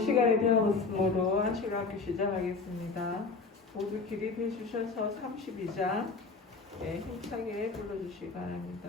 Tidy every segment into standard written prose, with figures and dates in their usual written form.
시간이 되었으므로 안식학교 시작하겠습니다. 모두 기립해 주셔서 32장 힘차게 불러주시기 바랍니다.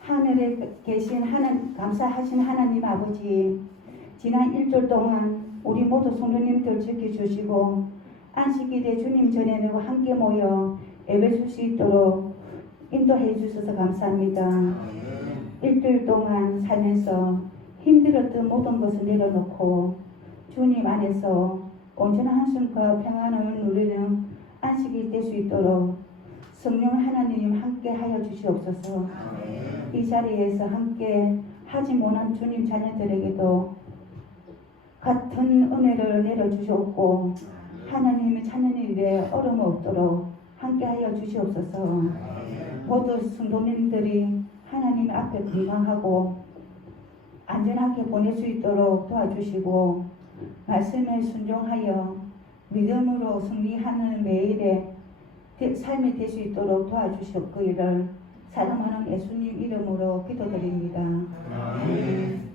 하늘에 계신 감사하신 하나님 아버지, 지난 일주일 동안 우리 모두 성도님들 지켜주시고 안식일에 주님 전에 함께 모여 예배 수 있도록 인도해 주셔서 감사합니다. 일주일 동안 살면서 힘들었던 모든 것을 내려놓고 주님 안에서 온전한 한숨과 평안을 누리는 안식일 될 수 있도록 성령 하나님 함께 하여 주시옵소서. 이 자리에서 함께 하지 못한 주님 자녀들에게도 같은 은혜를 내려주시옵고 하나님의 찾는 일에 어려움 없도록 함께 하여 주시옵소서. 모두 성도님들이 하나님 앞에 건강하고 안전하게 보낼 수 있도록 도와주시고 말씀에 순종하여 믿음으로 승리하는 매일의 삶이 될 수 있도록 도와주셨기를 사랑하는 예수님 이름으로 기도드립니다. 아멘.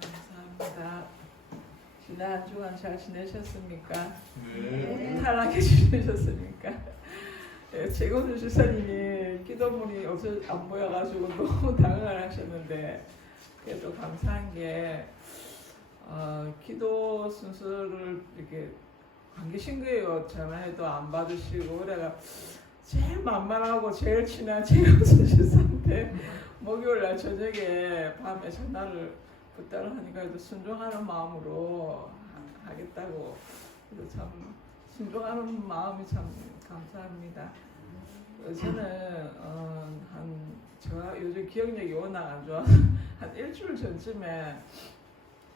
감사합니다. 지난 한 주간 잘 지내셨습니까? 네. 탈락해 주셨습니까? 최건수 주사님이 기도문이 안 보여가지고 너무 당황을 하셨는데 그래도 감사한 게 기도 순서를 이렇게 안 계신 거예요. 전화해도 안 받으시고 그래가 제일 만만하고 제일 친한 최건수 주사한테 목요일날 저녁에 밤에 전화를 부탁을 하니까 순종하는 마음으로 하겠다고 그래서 참 순종하는 마음이 참 감사합니다. 저는 제가 요즘 기억력이 워낙 안 좋아 한 일주일 전쯤에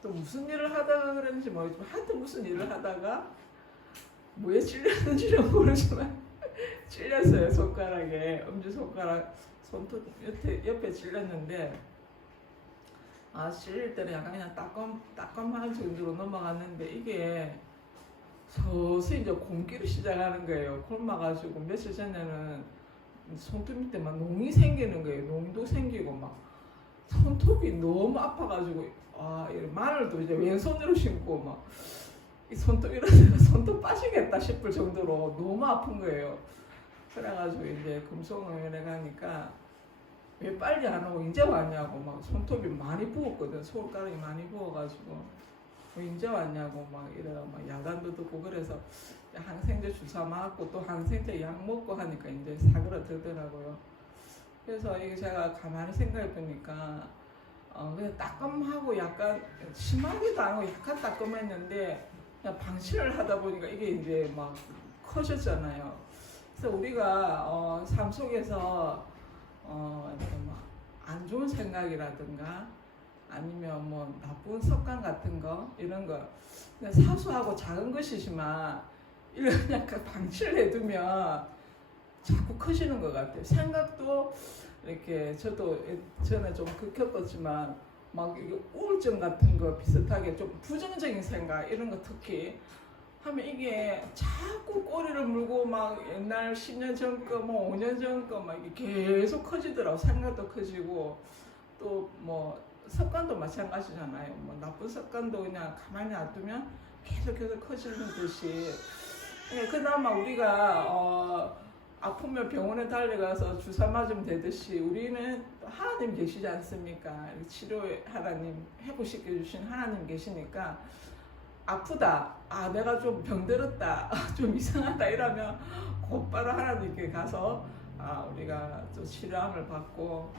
또 무슨 일을 하다가 그런지 모르지만 하여튼 무슨 일을 하다가 뭐에 찔렸는지는 모르지만 찔렸어요. 손가락에 엄지손가락 손톱 옆에 찔렸는데 찔릴 때는 약간 그냥 따끔한 정도로 넘어갔는데 이게 서서히 이제 곰기로 시작하는 거예요. 굶어가지고 며칠 전에는 손톱 밑에 막 농이 생기는 거예요. 농도 생기고 막 손톱이 너무 아파가지고 마늘도 이제 왼손으로 심고 막 이 손톱 이러다가 손톱 빠지겠다 싶을 정도로 너무 아픈 거예요. 그래가지고 이제 금속의원에 가니까 왜 빨리 안 오고 이제 왔냐고 막 손톱이 많이 부었거든. 손가락이 많이 부어가지고 왜 이제 왔냐고 막 이래가 막 야단도 듣고 그래서 항생제 주사 맞고 또 항생제 약 먹고 하니까 이제 사그라들더라고요. 그래서 이게 제가 가만히 생각해 보니까 그냥 따끔하고 약간 심하기도 않고 약간 따끔했는데 그냥 방치를 하다 보니까 이게 이제 막 커졌잖아요. 그래서 우리가 삶 속에서 이렇게 막 안 좋은 생각이라든가 아니면 뭐 나쁜 습관 같은 거 이런 거 그냥 사소하고 작은 것이지만 이걸 그냥 방치를 해두면 자꾸 커지는 것 같아요. 생각도 이렇게 저도 전에 좀 겪었지만 막 우울증 같은 거 비슷하게 좀 부정적인 생각 이런 거 특히 하면 이게 자꾸 꼬리를 물고 막 옛날 10년 전 거 뭐 5년 전 거 막 이게 계속 커지더라고. 생각도 커지고 또 뭐 습관도 마찬가지잖아요. 뭐 나쁜 습관도 그냥 가만히 놔두면 계속 커지는 듯이 그나마 우리가 아프면 병원에 달려가서 주사 맞으면 되듯이 우리는 하나님 계시지 않습니까? 치료 하나님 회복시켜 주신 하나님 계시니까 아프다, 내가 좀 병들었다, 좀 이상하다 이러면 곧바로 하나님께 가서 우리가 또 치료함을 받고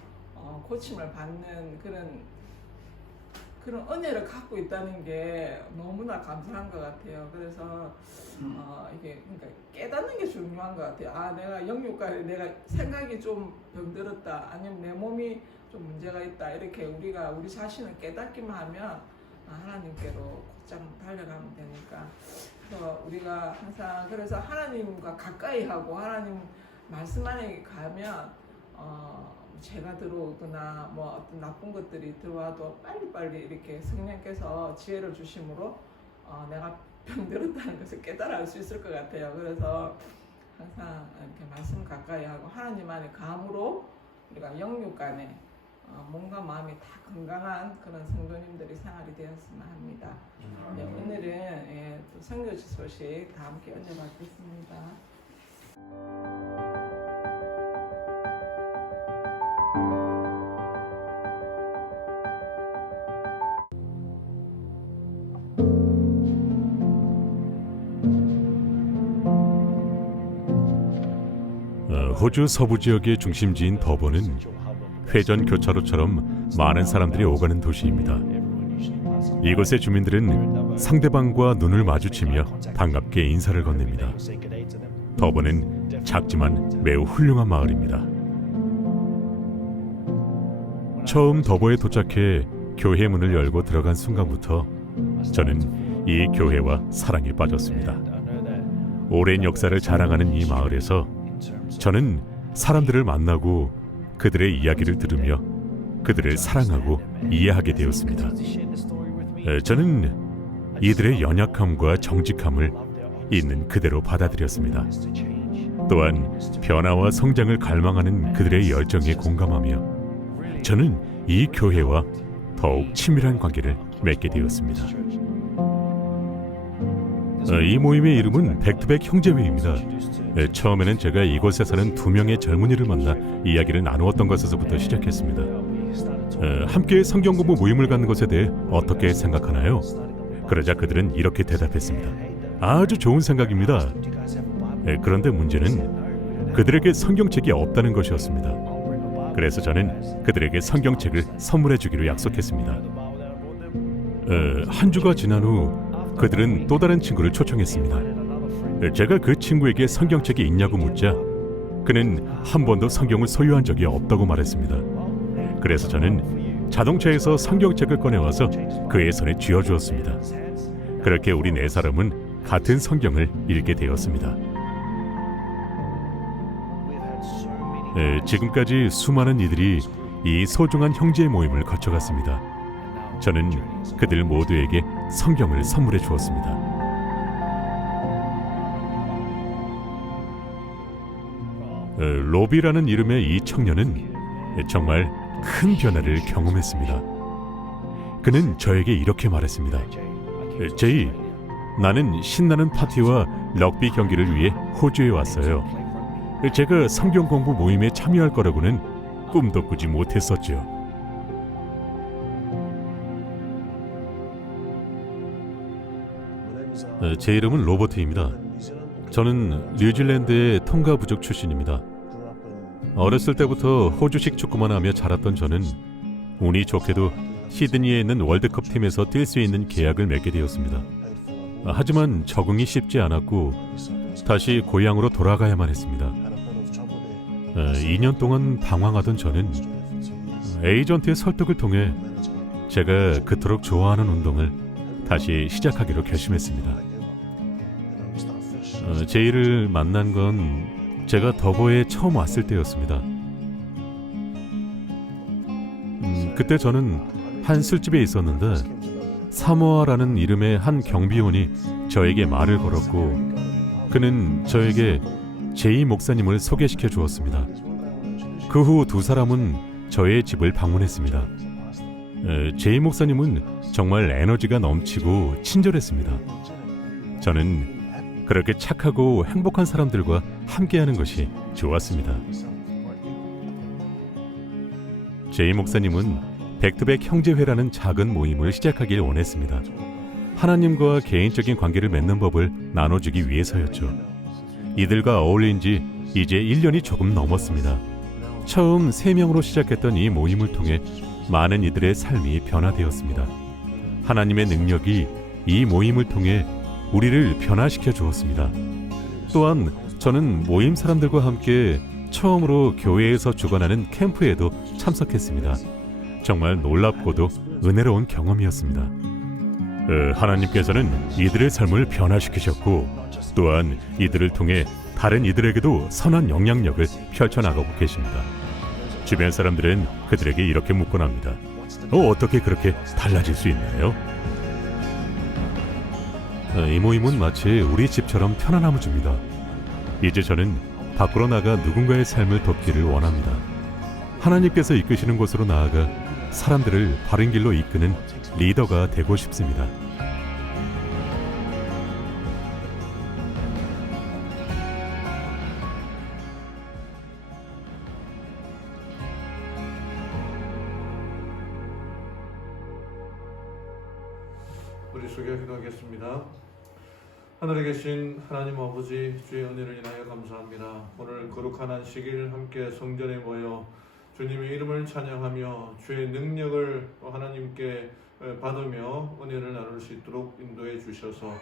고침을 받는 그런 은혜를 갖고 있다는 게 너무나 감사한 것 같아요. 그래서 이게 그러니까 깨닫는 게 중요한 것 같아요. 내가 영육간에 내가 생각이 좀 병들었다, 아니면 내 몸이 좀 문제가 있다 이렇게 우리가 우리 자신을 깨닫기만 하면 하나님께로 곧장 달려가면 되니까. 그래서 우리가 항상 그래서 하나님과 가까이 하고 하나님 말씀 안에 가면 죄가 들어오거나 뭐 어떤 나쁜 것들이 들어와도 빨리빨리 이렇게 성령께서 지혜를 주심으로 내가 병들었다는 것을 깨달아 수 있을 것 같아요. 그래서 항상 이렇게 말씀 가까이 하고 하나님 안에 감으로 우리가 영육 간에 몸과 마음이 다 건강한 그런 성도님들이 생활이 되었으면 합니다. 네, 오늘은 또 선교지 소식 다 함께 은혜 받겠습니다. 호주 서부 지역의 중심지인 더번은 회전 교차로처럼 많은 사람들이 오가는 도시입니다. 이곳의 주민들은 상대방과 눈을 마주치며 반갑게 인사를 건넵니다. 더번은 작지만 매우 훌륭한 마을입니다. 처음 더버에 도착해 교회 문을 열고 들어간 순간부터 저는 이 교회와 사랑에 빠졌습니다. 오랜 역사를 자랑하는 이 마을에서 저는 사람들을 만나고 그들의 이야기를 들으며 그들을 사랑하고 이해하게 되었습니다. 저는 이들의 연약함과 정직함을 있는 그대로 받아들였습니다. 또한 변화와 성장을 갈망하는 그들의 열정에 공감하며 저는 이 교회와 더욱 친밀한 관계를 맺게 되었습니다. 이 모임의 이름은 백투백 형제회입니다. 처음에는 제가 이곳에 사는 2명의 젊은이를 만나 이야기를 나누었던 것에서부터 시작했습니다. 함께 성경 공부 모임을 갖는 것에 대해 어떻게 생각하나요? 그러자 그들은 이렇게 대답했습니다. 아주 좋은 생각입니다. 그런데 문제는 그들에게 성경책이 없다는 것이었습니다. 그래서 저는 그들에게 성경책을 선물해 주기로 약속했습니다. 한 주가 지난 후 그들은 또 다른 친구를 초청했습니다. 제가 그 친구에게 성경책이 있냐고 묻자 그는 한 번도 성경을 소유한 적이 없다고 말했습니다. 그래서 저는 자동차에서 성경책을 꺼내와서 그의 손에 쥐어주었습니다. 그렇게 우리 4사람은 같은 성경을 읽게 되었습니다. 지금까지 수많은 이들이 이 소중한 형제의 모임을 거쳐갔습니다. 저는 그들 모두에게 성경을 선물해 주었습니다. 로비라는 이름의 이 청년은 정말 큰 변화를 경험했습니다. 그는 저에게 이렇게 말했습니다. 제이, 나는 신나는 파티와 럭비 경기를 위해 호주에 왔어요. 제가 성경 공부 모임에 참여할 거라고는 꿈도 꾸지 못했었죠. 제 이름은 로버트입니다. 저는 뉴질랜드의 통가 부족 출신입니다. 어렸을 때부터 호주식 축구만 하며 자랐던 저는 운이 좋게도 시드니에 있는 월드컵 팀에서 뛸 수 있는 계약을 맺게 되었습니다. 하지만 적응이 쉽지 않았고 다시 고향으로 돌아가야만 했습니다. 2년 동안 방황하던 저는 에이전트의 설득을 통해 제가 그토록 좋아하는 운동을 다시 시작하기로 결심했습니다. 제이를 만난 건 제가 더보에 처음 왔을 때였습니다. 그때 저는 한 술집에 있었는데 사모아라는 이름의 한 경비원이 저에게 말을 걸었고 그는 저에게 제이 목사님을 소개시켜 주었습니다. 그 후 두 사람은 저의 집을 방문했습니다. 제이 목사님은 정말 에너지가 넘치고 친절했습니다. 저는 그렇게 착하고 행복한 사람들과 함께하는 것이 좋았습니다. 제이 목사님은 백투백 형제회라는 작은 모임을 시작하길 원했습니다. 하나님과 개인적인 관계를 맺는 법을 나눠주기 위해서였죠. 이들과 어울린 지 이제 1년이 조금 넘었습니다. 처음 3명으로 시작했던 이 모임을 통해 많은 이들의 삶이 변화되었습니다. 하나님의 능력이 이 모임을 통해 우리를 변화시켜 주었습니다. 또한 저는 모임 사람들과 함께 처음으로 교회에서 주관하는 캠프에도 참석했습니다. 정말 놀랍고도 은혜로운 경험이었습니다. 하나님께서는 이들의 삶을 변화시키셨고 또한 이들을 통해 다른 이들에게도 선한 영향력을 펼쳐나가고 계십니다. 주변 사람들은 그들에게 이렇게 묻곤 합니다. 어떻게 그렇게 달라질 수 있나요? 이 모임은 마치 우리 집처럼 편안함을 줍니다. 이제 저는 밖으로 나가 누군가의 삶을 돕기를 원합니다. 하나님께서 이끄시는 곳으로 나아가 사람들을 바른 길로 이끄는 리더가 되고 싶습니다. 우리 수교 기도하겠습니다. 하늘에 계신 하나님 아버지, 주의 은혜를 인하여 감사합니다. 오늘 거룩한 안식일 함께 성전에 모여 주님의 이름을 찬양하며 주의 능력을 하나님께 받으며 은혜를 나눌 수 있도록 인도해 주셔서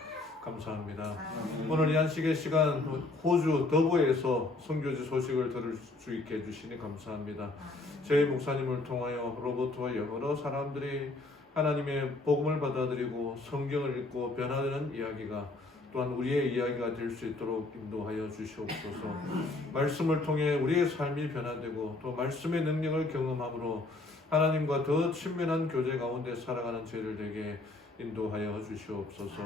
감사합니다. 오늘 이 안식의 시간 호주 더보에서 선교지 소식을 들을 수 있게 해주시니 감사합니다. 제 목사님을 통하여 로버트와 여러 사람들이 하나님의 복음을 받아들이고 성경을 읽고 변화되는 이야기가 또한 우리의 이야기가 될 수 있도록 인도하여 주시옵소서. 말씀을 통해 우리의 삶이 변화되고 또 말씀의 능력을 경험함으로 하나님과 더 친밀한 교제 가운데 살아가는 저희를 되게 인도하여 주시옵소서.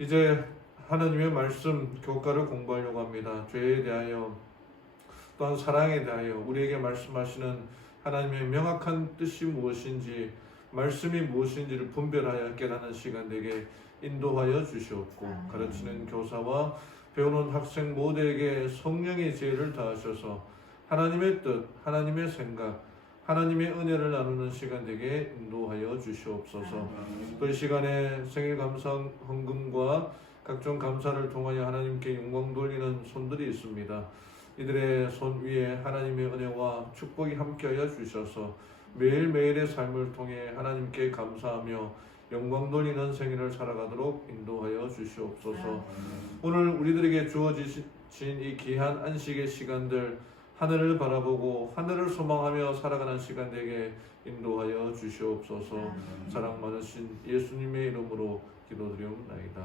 이제 하나님의 말씀 교과를 공부하려고 합니다. 죄에 대하여 또한 사랑에 대하여 우리에게 말씀하시는 하나님의 명확한 뜻이 무엇인지 말씀이 무엇인지를 분별하여 깨닫는 시간 되게 인도하여 주시옵고 가르치는 교사와 배우는 학생 모두에게 성령의 지혜를 다하셔서 하나님의 뜻, 하나님의 생각, 하나님의 은혜를 나누는 시간 되게 인도하여 주시옵소서. 또 이 시간에 생일 감사 헌금과 각종 감사를 통하여 하나님께 영광 돌리는 손들이 있습니다. 이들의 손 위에 하나님의 은혜와 축복이 함께하여 주셔서 매일매일의 삶을 통해 하나님께 감사하며 영광 돌리는 생일을 살아가도록 인도하여 주시옵소서. 오늘 우리들에게 주어지신 이 귀한 안식의 시간들 하늘을 바라보고 하늘을 소망하며 살아가는 시간 되게 인도하여 주시옵소서. 사랑 많으신 예수님의 이름으로 기도드리옵나이다.